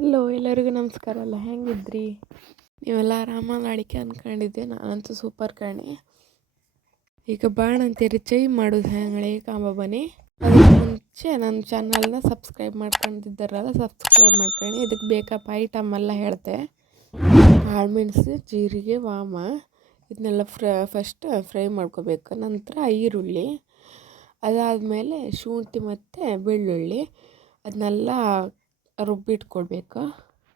Hello ಎಲ್ಲರಿಗೂ ನಮಸ್ಕಾರ ಅಲ್ಲ, ಹೆಂಗಿದ್ರಿ? ನೀವೆಲ್ಲ ಆರಾಮಾಗಿ ಅಡಿಕೆ ಅಂದ್ಕೊಂಡಿದ್ದೆ ನಾನಂತೂ ಸೂಪರ್ ಕಣೆ. ಈಗ ಬಾಣ ಅಂತೀರಿ ಚೈ ಮಾಡೋದು ಹೆಂಗೆ ಕಾಂಬ ಬನ್ನಿ. ಅದಕ್ಕೆ ಮುಂಚೆ ನನ್ನ ಚಾನಲ್ನ ಸಬ್ಸ್ಕ್ರೈಬ್ ಮಾಡ್ಕೊಂಡಿದ್ದಾರಲ್ಲ ಸಬ್ಸ್ಕ್ರೈಬ್ ಮಾಡ್ಕೊಂಡು ಇದಕ್ಕೆ ಬೇಕಪ್ಪ ಐಟಮ್ ಎಲ್ಲ ಹೇಳ್ತೆ. ಕಾಳುಮೆಣಸು ಜೀರಿಗೆ, ವಾಮ, ಇದನ್ನೆಲ್ಲ ಫ್ರ ಫಸ್ಟ್ ಫ್ರೈ ಮಾಡ್ಕೋಬೇಕು. ನಂತರ ಈರುಳ್ಳಿ, ಅದಾದಮೇಲೆ ಶುಂಠಿ ಮತ್ತು ಬೆಳ್ಳುಳ್ಳಿ. ಅದನ್ನೆಲ್ಲ ರುಬ್ಬಿಟ್ಕೊಳ್ಬೇಕು?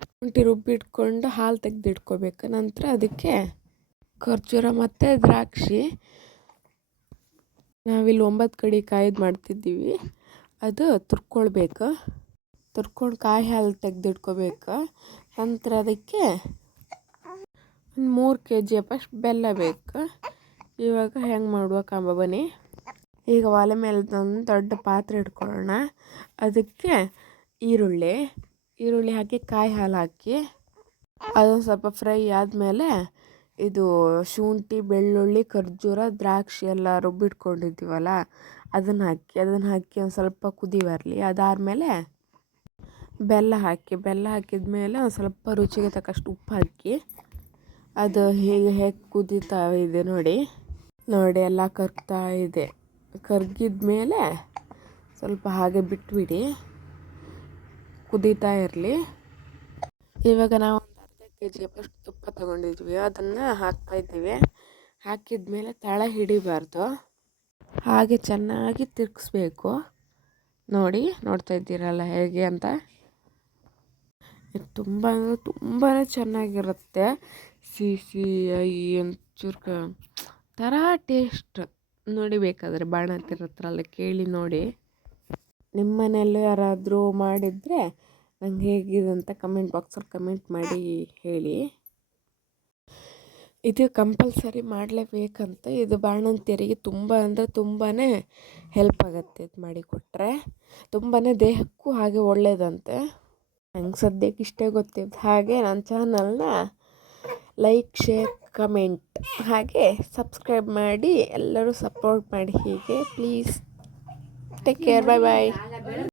ಶುಂಠಿ ರುಬ್ಬಿಟ್ಕೊಂಡು ಹಾಲು ತೆಗೆದಿಟ್ಕೋಬೇಕು ನಂತರ ಅದಕ್ಕೆ ಖರ್ಜೂರ ಮತ್ತು ದ್ರಾಕ್ಷಿ. ನಾವಿಲ್ಲಿ ಒಂಬತ್ತು ಕಡೆ ಕಾಯ್ದು ಮಾಡ್ತಿದ್ದೀವಿ. ಅದು ತುರ್ಕೊಳ್ಬೇಕು? ತುರ್ಕೊಂಡು ಕಾಯಿ ಹಾಲು ತೆಗೆದಿಟ್ಕೋಬೇಕು ನಂತರ ಅದಕ್ಕೆ ಒಂದು ಮೂರು ಕೆ ಜಿ ಫಸ್ಟ್ ಬೆಲ್ಲ ಬೇಕು? ಇವಾಗ ಹೆಂಗೆ ಮಾಡುವ ಕಂಬ ಬನ್ನಿ. ಈಗ ಒಲೆ ಮೇಲೆ ತಂದು ದೊಡ್ಡ ಪಾತ್ರೆ ಇಟ್ಕೊಳ್ಳೋಣ. ಅದಕ್ಕೆ ಈರುಳ್ಳಿ ಈರುಳ್ಳಿ ಹಾಕಿ, ಕಾಯಿ ಹಾಲು ಹಾಕಿ ಅದೊಂದು ಸ್ವಲ್ಪ ಫ್ರೈ ಆದಮೇಲೆ ಇದು ಶುಂಠಿ, ಬೆಳ್ಳುಳ್ಳಿ, ಖರ್ಜೂರ, ದ್ರಾಕ್ಷಿ ಎಲ್ಲ ರುಬ್ಬಿಟ್ಕೊಂಡಿದ್ದೀವಲ್ಲ ಅದನ್ನು ಹಾಕಿ ಅದನ್ನು ಹಾಕಿ ಒಂದು ಸ್ವಲ್ಪ ಕುದಿ ಬರಲಿ. ಅದಾದಮೇಲೆ ಬೆಲ್ಲ ಹಾಕಿ, ಬೆಲ್ಲ ಹಾಕಿದ ಮೇಲೆ ಒಂದು ಸ್ವಲ್ಪ ರುಚಿಗೆ ತಕ್ಕಷ್ಟು ಉಪ್ಪು ಹಾಕಿ, ಅದು ಹೇಗೆ ಹೇಗೆ ಕುದೀತಾ ಇದೆ ನೋಡಿ ನೋಡಿ ಎಲ್ಲ ಕರ್ಗ್ತಾ ಇದೆ. ಕರ್ಗಿದ ಮೇಲೆ ಸ್ವಲ್ಪ ಹಾಗೆ ಬಿಟ್ಬಿಡಿ. ಕುದೀತಾ ಇರಲಿ. ಇವಾಗ ನಾವು ಒಂದು ಅರ್ಧ ಕೆ ಜಿ ಅಷ್ಟು ತುಪ್ಪ ತೊಗೊಂಡಿದ್ವಿ. ಅದನ್ನು ಹಾಕ್ತಾಯಿದ್ದೀವಿ ಹಾಕಿದ ಮೇಲೆ ತಳ ಹಿಡಿಬಾರ್ದು. ಹಾಗೆ ಚೆನ್ನಾಗಿ ತಿರುಗಿಸ್ಬೇಕು. ನೋಡಿ, ನೋಡ್ತಾ ಇದ್ದೀರಲ್ಲ ಹೇಗೆ ಅಂತ. ಇದು ತುಂಬ ಅಂದರೆ ತುಂಬಾ ಚೆನ್ನಾಗಿರುತ್ತೆ. ಸಿ ಐ ಒಂಚೂರು ಥರ ಟೇಸ್ಟ್. ನೋಡಿ ಬೇಕಾದರೆ ಬಾಣ ಹತ್ತಿರ ಎಲ್ಲ ಕೇಳಿ ನೋಡಿ. ನಿಮ್ಮ ಮನೆಯಲ್ಲೂ ಯಾರಾದರೂ ಮಾಡಿದರೆ ನಂಗೆ ಹೇಗಿದೆ ಅಂತ ಕಮೆಂಟ್ ಬಾಕ್ಸಲ್ಲಿ ಕಮೆಂಟ್ ಮಾಡಿ ಹೇಳಿ. ಇದು ಕಂಪಲ್ಸರಿ ಮಾಡಲೇಬೇಕಂತ ಇದು ಬಾಣಂತಿಯರಿಗೆ ತುಂಬ ಅಂದರೆ ತುಂಬಾ ಹೆಲ್ಪ್ ಆಗುತ್ತೆ ಇದು ಮಾಡಿಕೊಟ್ರೆ ತುಂಬಾ ದೇಹಕ್ಕೂ ಹಾಗೆ ಒಳ್ಳೆಯದಂತೆ ನಂಗೆ ಸದ್ಯಕ್ಕೆ ಇಷ್ಟೇ ಗೊತ್ತಿದ್ದು ಹಾಗೆ ನನ್ನ ಚಾನಲ್ನ ಲೈಕ್ ಶೇರ್ ಕಮೆಂಟ್ ಹಾಗೆ ಸಬ್ಸ್ಕ್ರೈಬ್ ಮಾಡಿ ಎಲ್ಲರೂ ಸಪೋರ್ಟ್ ಮಾಡಿ ಹೀಗೆ please take care bye bye